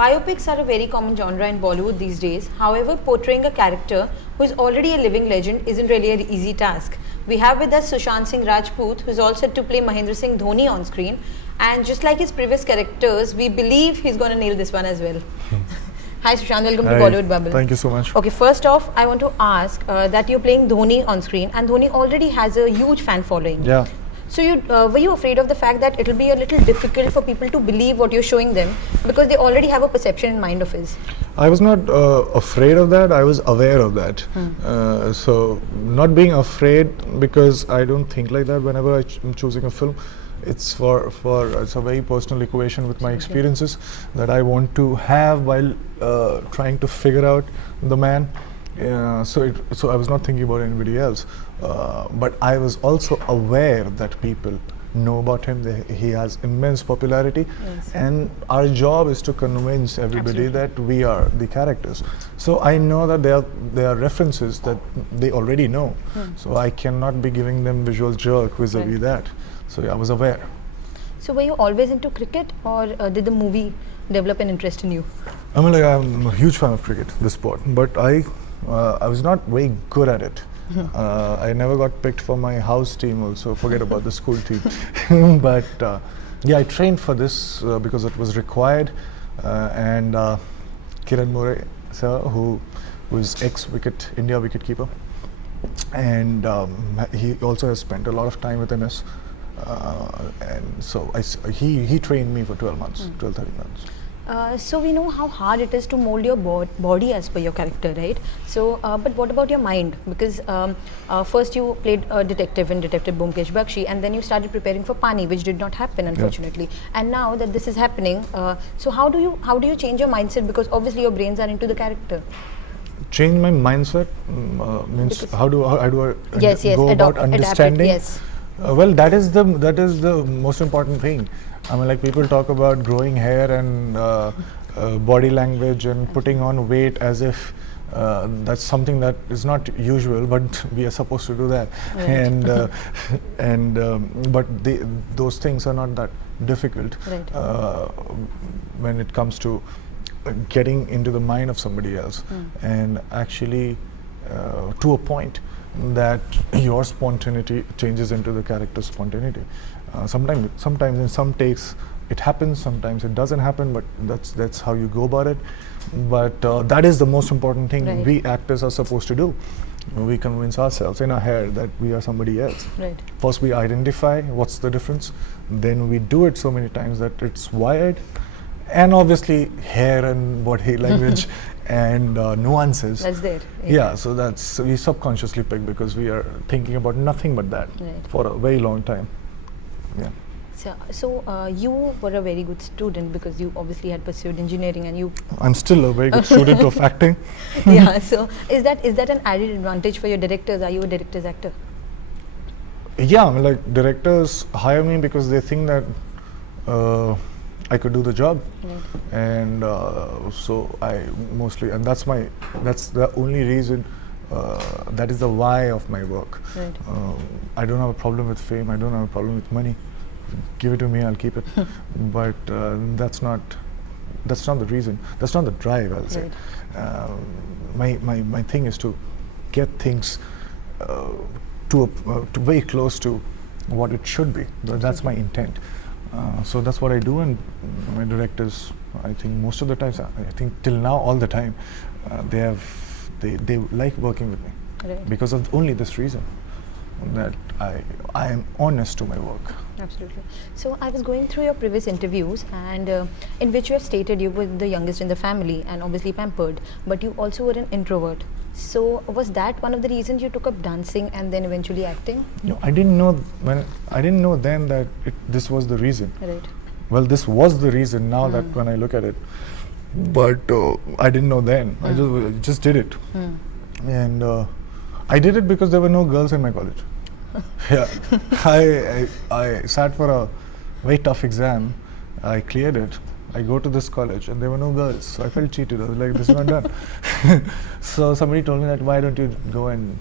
Biopics are a very common genre in Bollywood these days. However, portraying a character who is already a living legend isn't really an easy task. We have with us Sushant Singh Rajput, who is all set to play Mahendra Singh Dhoni on screen. And just like his previous characters, we believe he's going to nail this one as well. Hi Sushant, welcome to Bollywood Bubble. Thank you so much. Okay, first off, I want to ask that you're playing Dhoni on screen, and Dhoni already has a huge fan following. Yeah. So were you afraid of the fact that it'll be a little difficult for people to believe what you're showing them because they already have a perception in mind of his? I was not afraid of that. I was aware of that. So not being afraid, because I don't think like that whenever I'm choosing a film. It's it's a very personal equation with my experiences that I want to have while trying to figure out the man. So I was not thinking about anybody else, but I was also aware that people know about him. He has immense popularity, and our job is to convince everybody that we are the characters. So I know that there are references that they already know, so I cannot be giving them visual jerk vis-a-vis that. So yeah, I was aware. So were you always into cricket, or did the movie develop an interest in you? I'm a huge fan of cricket, the sport, but I was not very good at it. I never got picked for my house team also, forget about the school team. But yeah, I trained for this because it was required. And Kiran More sir, who is India wicketkeeper. And he also has spent a lot of time with MS. And so he trained me for 12 months, 12-13 months. So we know how hard it is to mold your body as per your character, right? So, but what about your mind? Because first you played a detective in Detective Byomkesh Bakshi, and then you started preparing for Pani, which did not happen, unfortunately. Yeah. And now that this is happening, so how do you change your mindset? Because obviously your brains are into the character. Change my mindset means because how do I go about understanding? Yes. Well, that is the most important thing. I mean, like, people talk about growing hair and body language and putting on weight as if that's something that is not usual, but we are supposed to do that. Right. But those things are not that difficult when it comes to getting into the mind of somebody else and actually to a point that your spontaneity changes into the character's spontaneity. Sometimes in some takes it happens, sometimes it doesn't happen, but that's how you go about it. But that is the most important thing we actors are supposed to do. We convince ourselves in our head that we are somebody else. Right. First we identify what's the difference, then we do it so many times that it's wired, and obviously hair and body language and nuances. That's there. Yeah, so we subconsciously pick because we are thinking about nothing but that for a very long time. Yeah. So you were a very good student because you obviously had pursued engineering, and I'm still a very good student of acting. Yeah. So is that an added advantage for your directors? Are you a director's actor? Yeah, I mean, like, directors hire me because they think that I could do the job, and so I mostly, and that's the only reason. That is the why of my work. Right. I don't have a problem with fame. I don't have a problem with money. Give it to me, I'll keep it. But that's not the reason. That's not the drive, I'll say. My thing is to get things to very close to what it should be. That's my intent. So that's what I do, and my directors, I think most of the times, I think till now, all the time, they like working with me because of only this reason, that I am honest to my work. Absolutely. So I was going through your previous interviews, and in which you have stated you were the youngest in the family and obviously pampered, but you also were an introvert. So was that one of the reasons you took up dancing and then eventually acting? No, I didn't know then that this was the reason. Right. Well, this was the reason now that when I look at it, but I didn't know then. I just did it, and I did it because there were no girls in my college. Yeah, I sat for a very tough exam. I cleared it. I go to this college and there were no girls, so I felt cheated. I was like, this is not done. So somebody told me that, why don't you go and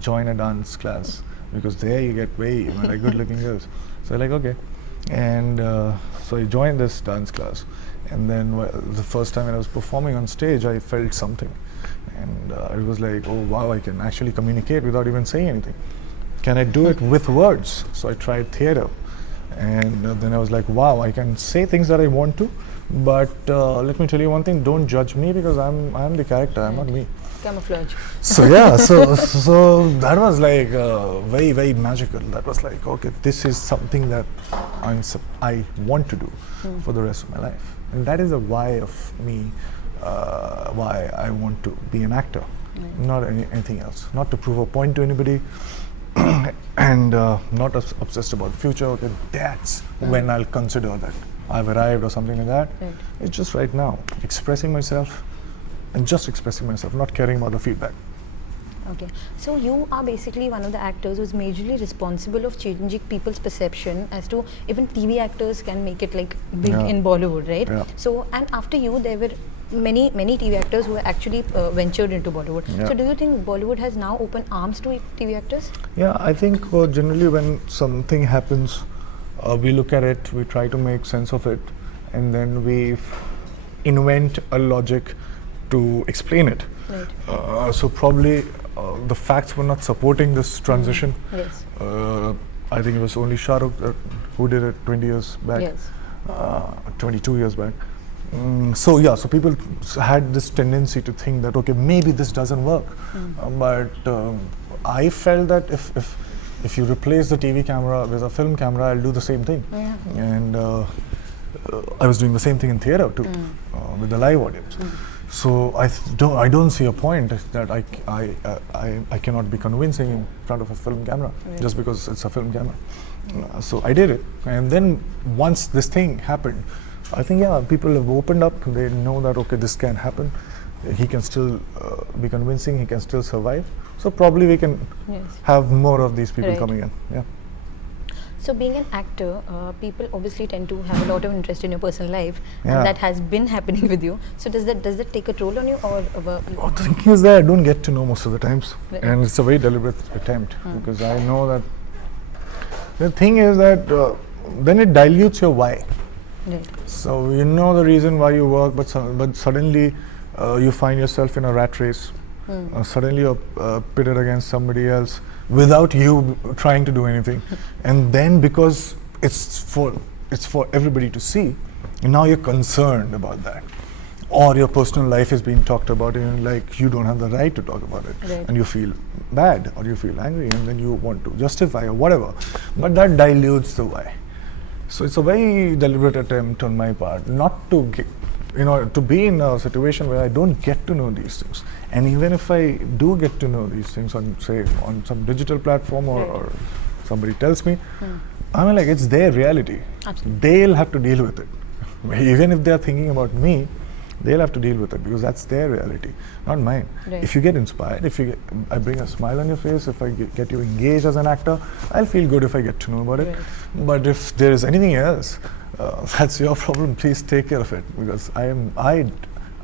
join a dance class, because there you get very like good-looking girls. So I'm like, okay. And so I joined this dance class, and then the first time when I was performing on stage, I felt something, and it was like, oh wow, I can actually communicate without even saying anything. Can I do it with words? So I tried theatre, and then I was like, wow, I can say things that I want to, but let me tell you one thing, don't judge me, because I'm the character, I'm not me. Camouflage. So yeah, so that was like very, very magical. That was like, okay, this is something that I want to do for the rest of my life, and that is the why of me, why I want to be an actor, not anything else. Not to prove a point to anybody, and not obsessed about the future. Okay, that's when I'll consider that I've arrived or something like that. Right. It's just right now, expressing myself. And just expressing myself, not caring about the feedback. Okay, so you are basically one of the actors who's majorly responsible of changing people's perception as to even TV actors can make it like big in Bollywood, right? Yeah. So, and after you, there were many TV actors who actually ventured into Bollywood. Yeah. So, do you think Bollywood has now opened arms to TV actors? Yeah, I think generally when something happens, we look at it, we try to make sense of it, and then we invent a logic to explain it. Right. So probably the facts were not supporting this transition. Yes. I think it was only Shah Rukh who did it 20 years back, Yes. 22 years back. So yeah, so people had this tendency to think that, okay, maybe this doesn't work. But I felt that if you replace the TV camera with a film camera, I'll do the same thing. Yeah. And I was doing the same thing in theatre too, with the live audience. So I don't see a point that I cannot be convincing in front of a film camera just because it's a film camera. So I did it, and then once this thing happened, I think people have opened up. They know that okay, this can happen. He can still be convincing. He can still survive. So probably we can have more of these people coming in. Yeah. So being an actor, people obviously tend to have a lot of interest in your personal life, Yeah. and that has been happening with you. So does that take a toll on you, or? The thing is that I don't get to know most of the times, Right. and it's a very deliberate attempt because I know that the thing is that then it dilutes your why. Right. So you know the reason why you work, but suddenly you find yourself in a rat race. Suddenly you're pitted against somebody else without you trying to do anything, and then because it's for everybody to see, and now you're concerned about that, or your personal life is being talked about, and like you don't have the right to talk about it, Right. and you feel bad or you feel angry, and then you want to justify or whatever, but that dilutes the why. So it's a very deliberate attempt on my part not to get, to be in a situation where I don't get to know these things. And even if I do get to know these things on, say, on some digital platform or somebody tells me, I mean, like, it's their reality. Absolutely. They'll have to deal with it. Even if they're thinking about me, they'll have to deal with it because that's their reality, not mine. Right. If you get inspired, I bring a smile on your face, if I get you engaged as an actor, I'll feel good if I get to know about it. Right. But if there is anything else, that's your problem. Please take care of it because I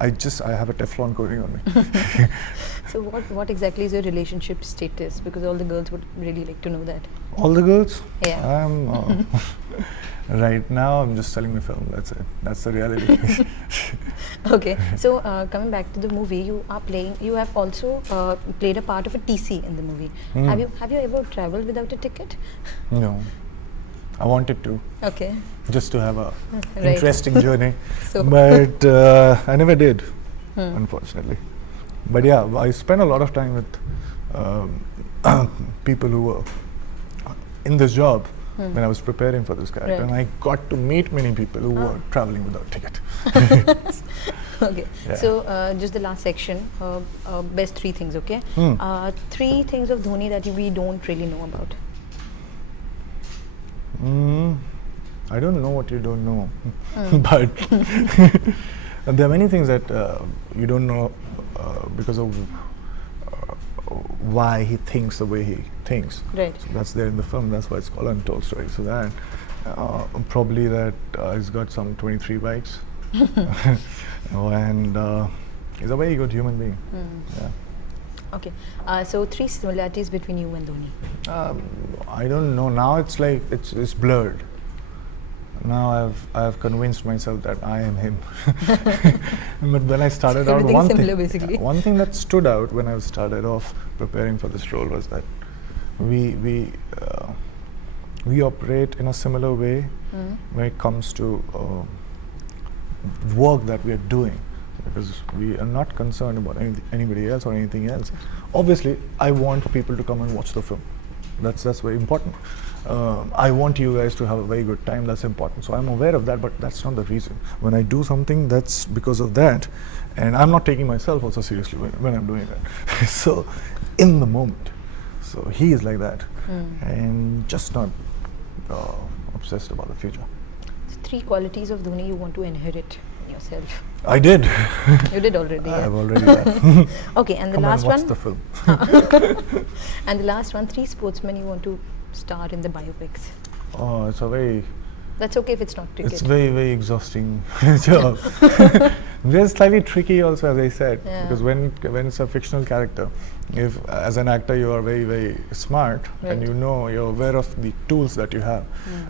have a Teflon coating on me. So what exactly is your relationship status? Because all the girls would really like to know that. All the girls? Yeah. I'm right now I'm just selling the film. That's it. That's the reality. Okay. So coming back to the movie, you have also played a part of a TC in the movie. Have you ever traveled without a ticket? No, I wanted to. Okay. Just to have a Right. interesting journey, So but I never did, unfortunately. But yeah, I spent a lot of time with people who were in this job when I was preparing for this character, Right. and I got to meet many people who were traveling without ticket. okay. Yeah. So just the last section, best three things. Okay. Three things of Dhoni that we don't really know about. I don't know what you don't know, but there are many things that you don't know because of why he thinks the way he thinks. Right. So that's there in the film. That's why it's called Untold Story. So that probably that he's got some 23 bikes, and he's a very good human being. Yeah. Okay. So three similarities between you and Dhoni. I don't know. Now it's like it's blurred. Now I have convinced myself that I am him. But when I started out, Everything similar basically. one thing that stood out when I started off preparing for this role was that we operate in a similar way when it comes to work that we are doing, because we are not concerned about anybody else or anything else. Obviously, I want people to come and watch the film. That's very important. I want you guys to have a very good time. That's important. So I'm aware of that, but that's not the reason. When I do something, that's because of that, and I'm not taking myself also seriously when I'm doing that. So, in the moment. So he is like that, and just not obsessed about the future. So 3 qualities of Dhoni you want to inherit in yourself. I did. You did already. I Yeah. have already done. Okay, and the Come last and watch one. the film. And the last one, 3 sportsmen you want to star in the biopics. Oh, it's a very. That's okay if it's not cricket. It's very exhausting job. Very slightly tricky also, as I said, Yeah. because when it's a fictional character, if as an actor you are very smart and Right. you know, you're aware of the tools that you have,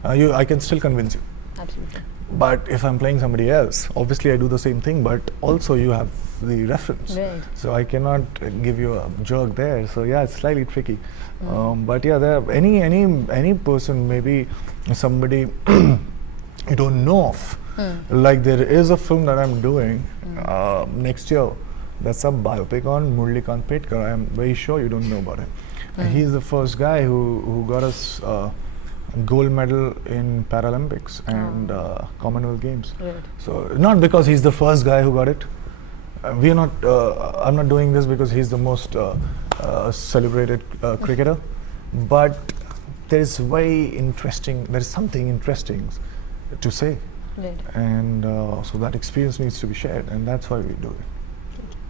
I can still convince you. Absolutely. But if I'm playing somebody else, obviously I do the same thing, but also you have the reference. Right. So I cannot give you a joke there. So yeah, it's slightly tricky. But yeah, there are any person, maybe somebody you don't know of. Like there is a film that I'm doing next year. That's a biopic on Murlikant Petkar. I'm very sure you don't know about him. He's the first guy who got us gold medal in Paralympics and Commonwealth Games. Right. So not because he's the first guy who got it. We are not. I'm not doing this because he's the most celebrated cricketer. But there is There is something interesting to say, Right. and so that experience needs to be shared, and that's why we do it.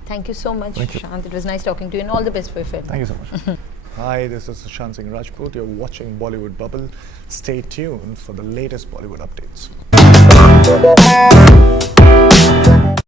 Thank you so much, Thank you. Sushant. It was nice talking to you, and all the best for your film. Thank you so much. Hi, this is Sushant Singh Rajput. You're watching Bollywood Bubble. Stay tuned for the latest Bollywood updates.